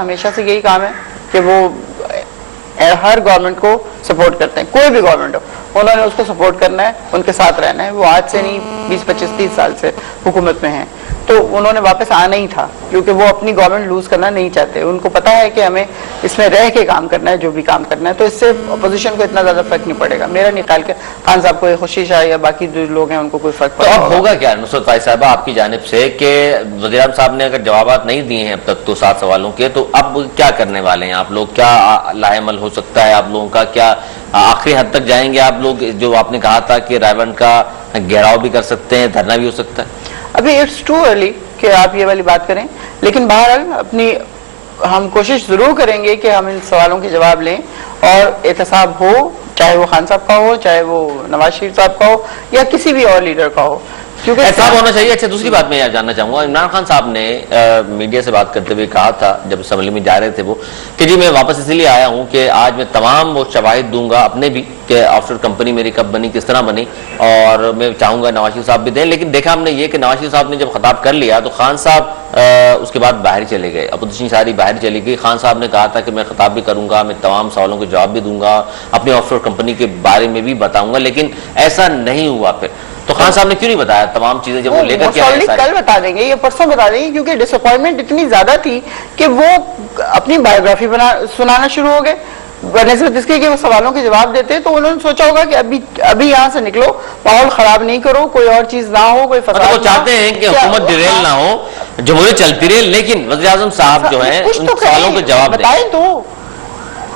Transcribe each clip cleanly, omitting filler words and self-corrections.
ہمیشہ سے یہی کام ہے کہ وہ ہر گورنمنٹ کو سپورٹ کرتے ہیں، کوئی بھی گورنمنٹ ہو انہوں نے اس کو سپورٹ کرنا ہے، ان کے ساتھ رہنا ہے۔ وہ آج سے نہیں 20-25-30 سال سے حکومت میں ہیں، تو انہوں نے واپس آنا ہی تھا کیونکہ وہ اپنی گورنمنٹ لوز کرنا نہیں چاہتے۔ ان کو پتا ہے کہ ہمیں اس میں رہ کے کام کرنا ہے، جو بھی کام کرنا ہے، تو اس سے اپوزیشن کو اتنا زیادہ فرق نہیں پڑے گا۔ میرا نہیں خیال کہ خان صاحب کو خوشی شاہ یا باقی جو لوگ ہیں ان کو کوئی فرق پڑے گا۔ تو اب ہوگا کیا نصرت فائز صاحبہ آپ کی جانب سے کہ وزیر اعظم صاحب نے اگر جوابات نہیں دیے ہیں اب تک تو 7 سوالوں کے، تو اب کیا کرنے والے ہیں آپ لوگ؟ کیا لاہ عمل ہو سکتا ہے آپ لوگوں کا؟ کیا آخری حد تک جائیں گے آپ لوگ؟ جو آپ نے کہا تھا کہ رائے بند کا گھیراؤ بھی کر سکتے ہیں، دھرنا بھی ہو سکتا ہے۔ ابھی اٹس ٹو ارلی کہ آپ یہ والی بات کریں، لیکن بہرحال ہم کوشش ضرور کریں گے کہ ہم ان سوالوں کے جواب لیں اور احتساب ہو، چاہے وہ خان صاحب کا ہو، چاہے وہ نواز شریف صاحب کا ہو یا کسی بھی اور لیڈر کا ہو، کیونکہ احتساب ہونا چاہیے۔ اچھا، دوسری بات میں یہ جاننا چاہوں گا، عمران خان صاحب نے میڈیا سے بات کرتے ہوئے کہا تھا جب اسمبلی میں جا رہے تھے وہ کہ جی میں واپس اسی لیے آیا ہوں کہ آج میں تمام وہ شواہد دوں گا اپنے بھی کہ آف شور کمپنی میری کب بنی، کس طرح بنی، اور میں چاہوں گا نواز شریف صاحب بھی دیں۔ لیکن دیکھا ہم نے یہ کہ نواز شریف صاحب نے جب خطاب کر لیا تو خان صاحب اس کے بعد باہر چلے گئے، اپوزیشن ساری باہر چلی گئی۔ خان صاحب نے کہا تھا کہ میں خطاب بھی کروں گا، میں تمام سوالوں کے جواب بھی دوں گا، اپنی آف شور کمپنی کے بارے میں بھی بتاؤں گا، لیکن ایسا نہیں ہوا۔ پھر تو خان صاحب نے کیوں نہیں بتایا تمام چیزیں جب وہ لے کر کے آئے؟ کل بتا دیں گے، یہ پرسوں بتا دیں گے، کیونکہ ڈس اپوائنٹمنٹ اتنی زیادہ تھی کہ وہ اپنی بایوگرافی سنانا شروع ہو گئے بنسبت اس کے کہ وہ سوالوں کے جواب دیتے۔ تو انہوں نے سوچا ہوگا کہ ابھی یہاں سے نکلو، ماحول خراب نہیں کرو، کوئی اور چیز نہ ہو، کوئی فساد نہ ہو۔ وہ چاہتے ہیں کہ حکومت ڈیریل نہ ہو، جمہوریت چلتی رہے، لیکن وزیر اعظم صاحب جو ہیں ان سوالوں کے جواب دیں، بتائیں تو،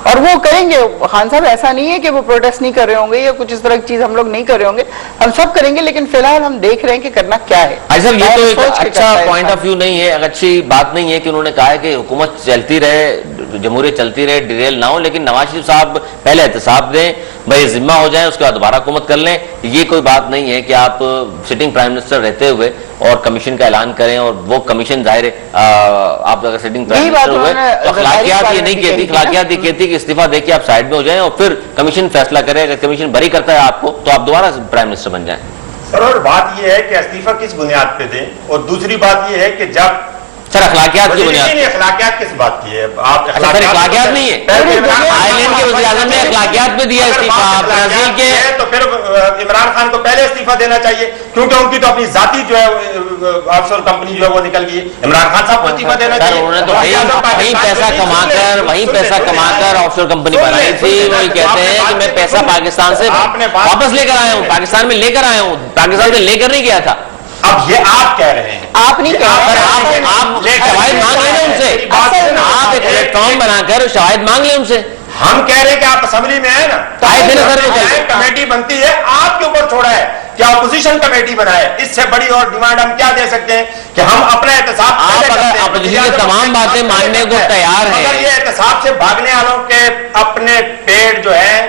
اور وہ کریں گے۔ خان صاحب ایسا نہیں ہے کہ وہ پروٹیسٹ نہیں کر رہے ہوں گے یا کچھ اس طرح کی چیز ہم لوگ نہیں کر رہے ہوں گے، ہم سب کریں گے، لیکن فی الحال ہم دیکھ رہے ہیں کہ کرنا کیا ہے۔ صاحب یہ تو ایک اچھا پوائنٹ آف ویو نہیں ہے، اچھی بات نہیں ہے کہ انہوں نے کہا ہے کہ حکومت چلتی رہے، جمہوریت چلتی رہے، ڈیریل نہ ہو، لیکن نواز شریف صاحب پہلے احتساب دیں، بھائی ذمہ ہو جائیں، اس کے بعد دوبارہ حکومت کر لیں۔ یہ کوئی بات نہیں ہے کہ آپ سٹنگ پرائم منسٹر رہتے ہوئے اور کمیشن کا اعلان کریں، اور وہ کمیشن ظاہر ہے آپ اگر سٹنگ پرائم منسٹر ہوئے تو اخلاقیات یہ نہیں کہتی، اخلاقیات یہ کہتی کہ استعفیٰ دے کے آپ سائڈ میں ہو جائیں اور پھر کمیشن فیصلہ کرے، اگر کمیشن بری کرتا ہے آپ کو تو آپ دوبارہ پرائم منسٹر بن جائیں۔ سر، اور بات یہ ہے کہ استعفیٰ کس بنیاد پہ دیں، اور دوسری بات یہ ہے کہ جب سر اخلاقیات کی بنیاد، اخلاقیات کس بات کی ہے؟ آپ اخلاقیات نہیں ہے، آئرلینڈ کے وزیر اعظم نے اخلاقیات پہ دیا استعفیٰ، برازیل کے، تو پھر عمران خان کو پہلے استعفیٰ دینا چاہیے، کیونکہ ان کی تو اپنی ذاتی جو ہے آف شور کمپنی جو ہے وہ نکل گئی۔ عمران خان صاحب کو استعفیٰ دینا چاہیے۔ انہوں نے تو وہیں پیسہ کما کر آف شور کمپنی بنائی تھی۔ وہی کہتے ہیں کہ میں پیسہ پاکستان سے واپس لے کر آیا ہوں، پاکستان میں لے کر آیا ہوں، پاکستان سے لے کر نہیں گیا تھا۔ اب یہ آپ کہہ رہے ہیں، آپ نہیں کہہ رہے، آپ شواہد مانگ لیں ان سے، آپ ایک پلیٹ فارم بنا کر شواہد مانگ لیں ان سے۔ ہم کہہ رہے ہیں کہ آپ اسمبلی میں ہیں نا، کمیٹی بنتی ہے، آپ کے اوپر چھوڑا ہے کہ اپوزیشن کمیٹی بنائے۔ اس سے بڑی اور ڈیمانڈ ہم کیا دے سکتے ہیں کہ ہم اپنا احتساب، آپ اگر اپوزیشن کی تمام باتیں ماننے کو تیار ہیں، اگر یہ احتساب سے بھاگنے والوں کے اپنے پیٹ جو ہے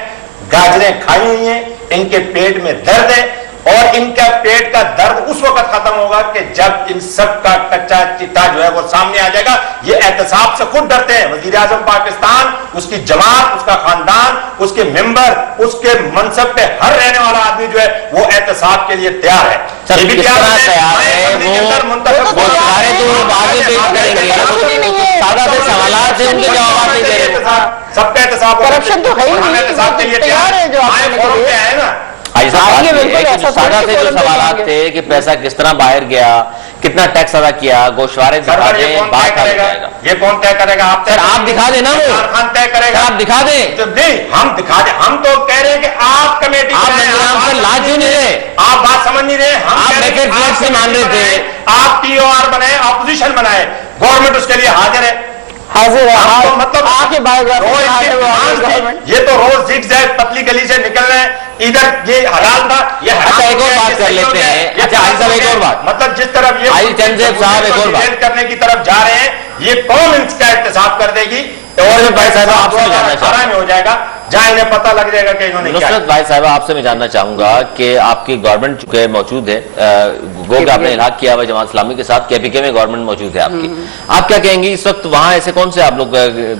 گاجریں کھائی ہوئی ہیں، ان کے پیٹ میں درد ہے، اور ان کا پیٹ کا درد اس وقت ختم ہوگا کہ جب ان سب کا کچا چٹا جو ہے وہ سامنے آ جائے گا۔ یہ احتساب سے خود ڈرتے ہیں۔ وزیر اعظم پاکستان، اس کی جماعت، اس کا خاندان، اس کے ممبر، اس کے منصب پہ ہر رہنے والا آدمی جو ہے وہ احتساب کے لیے تیار ہے۔ سر کس طرح تیار ہے؟ وہ سارے تو آگے پیش کریں گے، سادہ سے سوالات ہیں، ان کے جوابات نہیں دے رہے۔ سب کا احتساب، کرپشن تو ہے ہی نہیں، احتساب کے لیے تیار ہے۔ جو ہے نا سادہ سے جو سوالات تھے کہ پیسہ کس طرح باہر گیا، کتنا ٹیکس ادا کیا، گوشوارے دکھا دیں، بات آ جائے گا۔ یہ کون طے کرے گا؟ سر آپ دکھا دیں نا، وہ خان طے کرے گا، آپ دکھا دیں۔ نہیں، ہم دکھا دیں، ہم تو کہہ رہے ہیں کہ آپ کمیٹی، آپ ہم سے لا کیوں نہیں رہے؟ آپ بات سمجھ نہیں رہے۔ آپ میکٹ فلیٹ سے مان رہے تھے، آپ ٹی او آر بنائے، اپوزیشن بنائے، گورنمنٹ اس کے لیے حاضر ہے، حاضر ہے، مطلب آپ کے یہ تو روز زگ زیگ پتلی گلی سے نکل رہے ہیں، ادھر یہ حلال تھا، یہ اچھا ایک اور بات کر لیتے ہیں۔ اچھا عالی صاحب ایک اور بات، مطلب جس طرف یہ عالی چند صاحب ایک اور بات کرنے کی طرف جا رہے ہیں، یہ قوم ان کا احتساب کر دے گی، اور بھائی صاحب آپ سے جاننا چاہوں میں ہو جائے گا، جہاں انہیں پتہ لگ جائے گا کہ انہوں نے کیا۔ نصرت بھائی صاحب آپ سے میں جاننا چاہوں گا کہ آپ کی گورنمنٹ چونکہ موجود ہے، گو کہ آپ نے الحاق کیا ہوا جماعت اسلامی کے ساتھ، KPK میں گورنمنٹ موجود ہے آپ کی، آپ کیا کہیں گے اس وقت وہاں ایسے کون سے آپ لوگ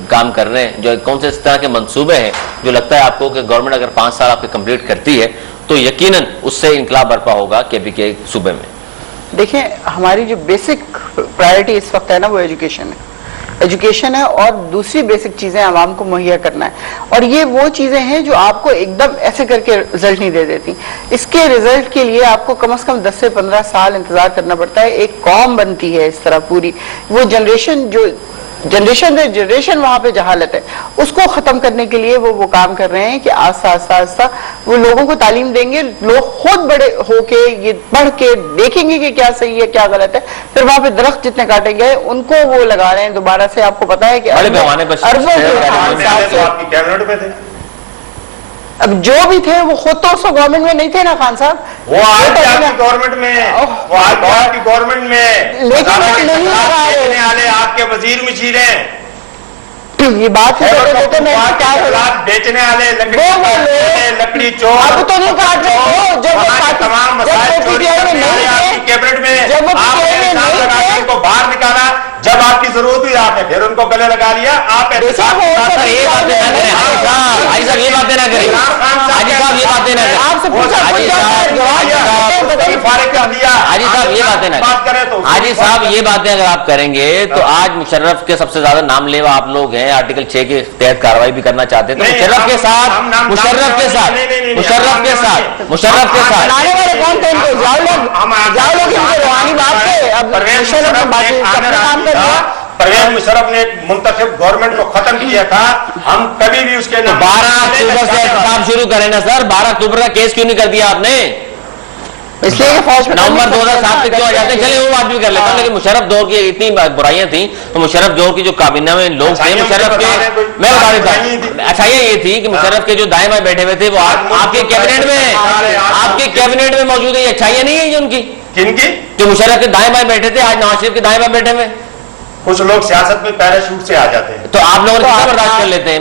کام کر رہے ہیں، جو کون سے اس طرح کے منصوبے ہیں جو لگتا ہے آپ کو کہ گورنمنٹ اگر 5 سال آپ کے کمپلیٹ کرتی ہے تو یقیناً اس سے انقلاب برپا ہوگا KPK صوبے میں؟ دیکھیں، ہماری جو بیسک پرائرٹی اس وقت ہے نا وہ ایجوکیشن ہے۔ ایجوکیشن ہے اور دوسری بیسک چیزیں عوام کو مہیا کرنا ہے. اور یہ وہ چیزیں ہیں جو آپ کو ایک دم ایسے کر کے رزلٹ نہیں دے دیتی. اس کے رزلٹ کے لیے آپ کو کم از کم 10 سے 15 سال انتظار کرنا پڑتا ہے. ایک قوم بنتی ہے اس طرح پوری. وہ جنریشن وہاں پہ جہالت ہے اس کو ختم کرنے کے لیے وہ کام کر رہے ہیں کہ آہستہ آہستہ آہستہ وہ لوگوں کو تعلیم دیں گے. لوگ خود بڑے ہو کے یہ پڑھ کے دیکھیں گے کہ کیا صحیح ہے کیا غلط ہے. پھر وہاں پہ درخت جتنے کاٹے گئے ان کو وہ لگا رہے ہیں دوبارہ سے. آپ کو پتا ہے کہ اب جو بھی تھے وہ خود تو اس گورنمنٹ میں نہیں تھے نا خان صاحب. وہ آج بھی آپ کی گورنمنٹ میں وہ آج بھی آپ کی گورنمنٹ میں بیچنے والے آپ کے وزیر مشیر ہیں. یہ بات بیچنے والے لکڑی چور اب تو نہیں کاٹ رہے تمام مسائل چوری کرنے والے آپ کی کیبنٹ میں آپ نے ان کو باہر نکالا. جب آپ کی ضرورت ہوئی آپ نے پھر ان کو گلے لگا لیا. آپ یہ باتیں نہ کریں حاجی صاحب, یہ باتیں نہ حاجی صاحب یہ باتیں اگر آپ کریں گے تو آج مشرف کے سب سے زیادہ نام لیوا آپ لوگ ہیں. آرٹیکل 6 کے تحت کارروائی بھی کرنا چاہتے ہیں تو مشرف کے پرویز مشرف نے ایک منتخب گورنمنٹ کو ختم کیا تھا. ہم کبھی بھی اس کے 12 اکتوبر سے احتساب شروع کریں نا سر. 12 اکتوبر کا کیس کیوں نہیں کر دیا آپ نے؟ اس لیے نومبر 2007 تک کیوں آ جاتے ہیں؟ چلے وہ بات بھی کر لیتا ہوں. لیکن مشرف دور کی اتنی برائیاں تھیں تو مشرف دور کی جو کابینہ میں لوگ تھے مشرف کے, میں بتا دیتا ہوں اچھائیاں یہ تھی کہ مشرف کے جو دائیں بائیں بیٹھے ہوئے تھے وہ آپ کے کیبنٹ میں موجود ہے. یہ اچھائیاں نہیں ہیں ان کی کن کی جو مشرف کے دائیں بائیں بیٹھے تھے آج نواز شریف کے دائیں بائیں بیٹھے ہوئے. کچھ لوگ سیاست میں پیراشوٹ سے آ جاتے ہیں تو آپ لوگوں نے کتنا برداشت کر لیتے ہیں.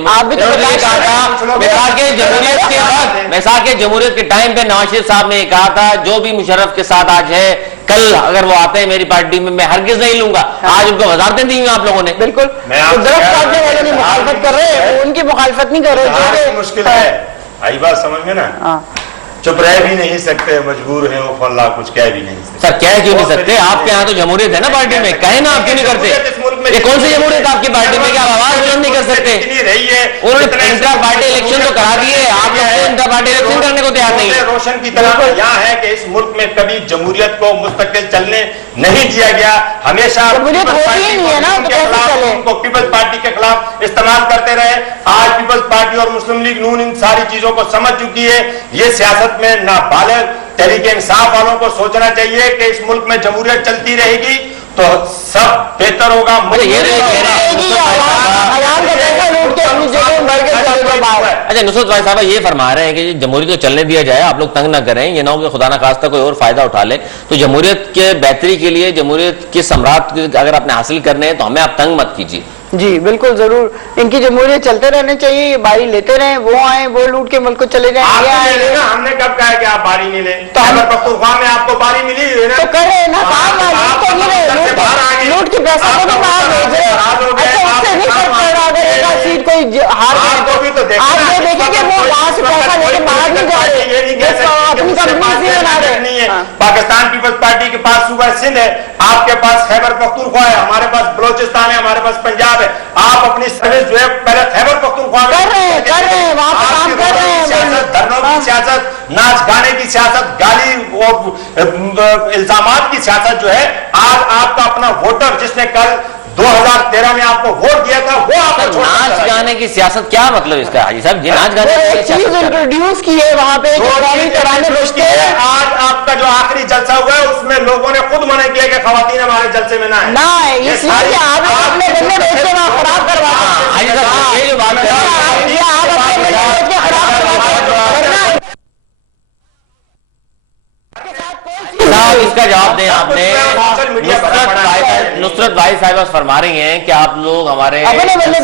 مثال کے جمہوریت کے ٹائم پہ نواز شریف صاحب نے یہ کہا تھا جو بھی مشرف کے ساتھ آج ہے کل اگر وہ آتے ہیں میری پارٹی میں ہرگز نہیں لوں گا. آج ان کو وزارتیں دی ہوئی آپ لوگوں نے. بالکل مخالفت کر رہے ہیں, ان کی مخالفت نہیں کر رہے. مشکل ہے آئی بات سمجھ میں نا. چپ رہ بھی نہیں سکتے, مجبور ہیں وہ اللہ کچھ کہہ بھی نہیں سکتے. سر کہہ کیوں نہیں سکتے؟ آپ کے یہاں تو جمہوریت ہے نا پارٹی میں, کہیں نا آپ کیوں نہیں کرتے؟ یہ کون سی جمہوریت آپ کی پارٹی میں کہ آپ آواز بلند نہیں کر سکتے؟ انہوں نے انٹر پارٹی الیکشن تو کرا دیے, آپ انٹر پارٹی الیکشن کرنے کو تیار نہیں ہے. روشن کی طرح یہاں ہے کہ اس ملک میں کبھی جمہوریت کو مستقل چلنے نہیں دیا گیا. ہمیشہ ان کو پیپلز پارٹی کے خلاف استعمال کرتے رہے. آج پیپلز پارٹی اور مسلم لیگ نون ان ساری چیزوں کو سمجھ چکی ہے. یہ سیاست میں نابالغ تحریک انصاف والوں کو سوچنا چاہیے کہ اس ملک میں جمہوریت چلتی رہے گی تو سب بہتر ہوگا. اچھا نصرت بھائی صاحب یہ فرما رہے ہیں کہ جمہوریت کو چلنے دیا جائے, آپ لوگ تنگ نہ کریں. یہ نہ ہو کہ خدا نہ خواستہ کوئی اور فائدہ اٹھا لے. تو جمہوریت کے بہتری کے لیے, جمہوریت کے ثمرات اگر آپ نے حاصل کرنے ہیں تو ہمیں آپ تنگ مت کیجیے. جی بالکل ضرور. ان کی جمہوریت چلتے رہنے چاہیے. یہ باری لیتے رہیں, وہ آئیں وہ لوٹ کے ملک کو چلے جائیں. ہم نے کب کہا کہ آپ باری نہیں لیں؟ خیبر پختونخوا میں آپ کو باری ملی ہے نا, تو کرے نا کام. لوٹ کے پیسہ کو تو باہر بھیجے. سیٹ کوئی ہار گئے تو آپ یہ دیکھیں کہ وہ وہاں سے پیسہ لے کے باہر نہیں جا رہے, اپنی کمپنی سے بنا رہے. پاکستان پیپلز پارٹی کے پاس صوبہ سندھ ہے, آپ کے پاس خیبر پختونخوا ہے, ہمارے پاس بلوچستان ہے, ہمارے پاس پنجاب ہے. آپ اپنی سروس جو ہے پہلے خیبر پختونخوا میں کر رہے ہیں, وہاں پہ کام کر رہے ہیں. سیاست, دھرنوں کی سیاست, ناچ گانے کی سیاست, گالی اور الزامات کی سیاست جو ہے, آج آپ کا اپنا ووٹر جس نے کل 2013 میں آپ کو ووٹ دیا تھا وہ آپ کو ناچ گانے کی سیاست کیا مطلب اس کا حاجی صاحب؟ ناچ گانے کی چیز انٹروڈیوس کی ہے وہاں پہ ترانے بجتے ہیں. آج آپ کا جو آخری جلسہ ہوا ہے اس میں لوگوں نے خود منع کیا کہ خواتین ہمارے جلسے میں نہ ہے. اس لیے آپ اپنے بندے بیچ کے خراب کروا حاجی صاحب یہ جو بات کر رہے ہیں اس کا جواب دیں. آپ نے نصرت بھائی صاحبہ فرما رہی ہیں کہ آپ لوگ ہمارے اپنے بندے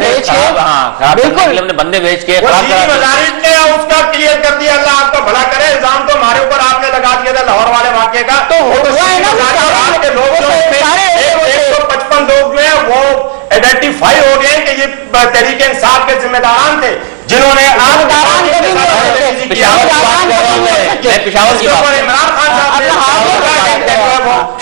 بیچ کے اس کا کلیئر کر دیا. اللہ آپ کا بھلا کرے. الزام تو ہمارے اوپر آپ نے لگا دیا تھا لاہور والے واقعے کا. تو 155 لوگ جو ہیں وہ آئیڈینٹیفائی ہو گئے کہ یہ تحریک انصاف کے ذمہ داران تھے جنہوں نے پشاور کی بات